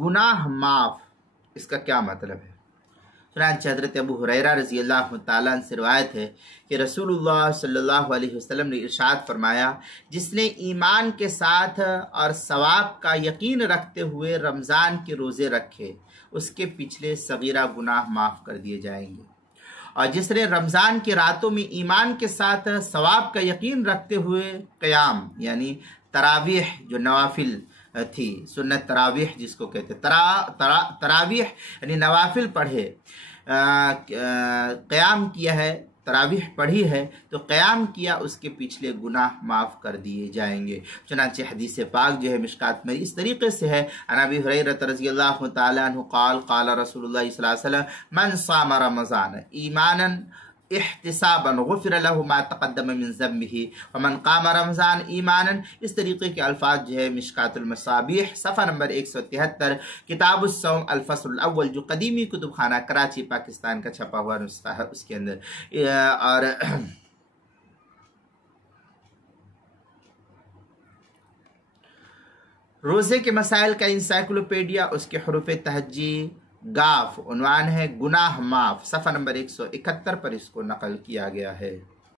گناہ معاف، اس کا کیا مطلب ہے؟ چنانچہ حضرت ابو ہریرہ رضی اللہ تعالیٰ عنہ سے روایت ہے کہ رسول اللہ صلی اللہ علیہ وسلم نے ارشاد فرمایا، جس نے ایمان کے ساتھ اور ثواب کا یقین رکھتے ہوئے رمضان کے روزے رکھے، اس کے پچھلے صغیرہ گناہ معاف کر دیے جائیں گے، اور جس نے رمضان کی راتوں میں ایمان کے ساتھ ثواب کا یقین رکھتے ہوئے قیام یعنی تراویح جو نوافل تھی، سنت تراویح جس کو کہتے تراویح یعنی نوافل پڑھے، قیام کیا ہے، تراویح پڑھی ہے تو قیام کیا، اس کے پچھلے گناہ معاف کر دیے جائیں گے۔ چنانچہ حدیث پاک جو ہے مشکات میں اس طریقے سے ہے، عن ابی ہریرہ رضی اللہ تعالی عنہ قال قال رسول اللہ صلی اللہ علیہ وسلم من صام رمضان ایمانا احتسابا غفر له ما تقدم من ذنبه ومن قام رمضان ایمانا، اس طریقے کے الفاظ جو ہے مشکات المصابیح صفحہ نمبر 173 کتاب الصوم الفصل الاول جو قدیمی کتب خانہ کراچی پاکستان کا چھپا ہوا نسخہ ہے اس کے اندر۔ اور روزے کے مسائل کا انسائکلوپیڈیا، اس کے حروف تہجی گاف، عنوان ہے گناہ معاف، صفحہ نمبر 171 پر اس کو نقل کیا گیا ہے۔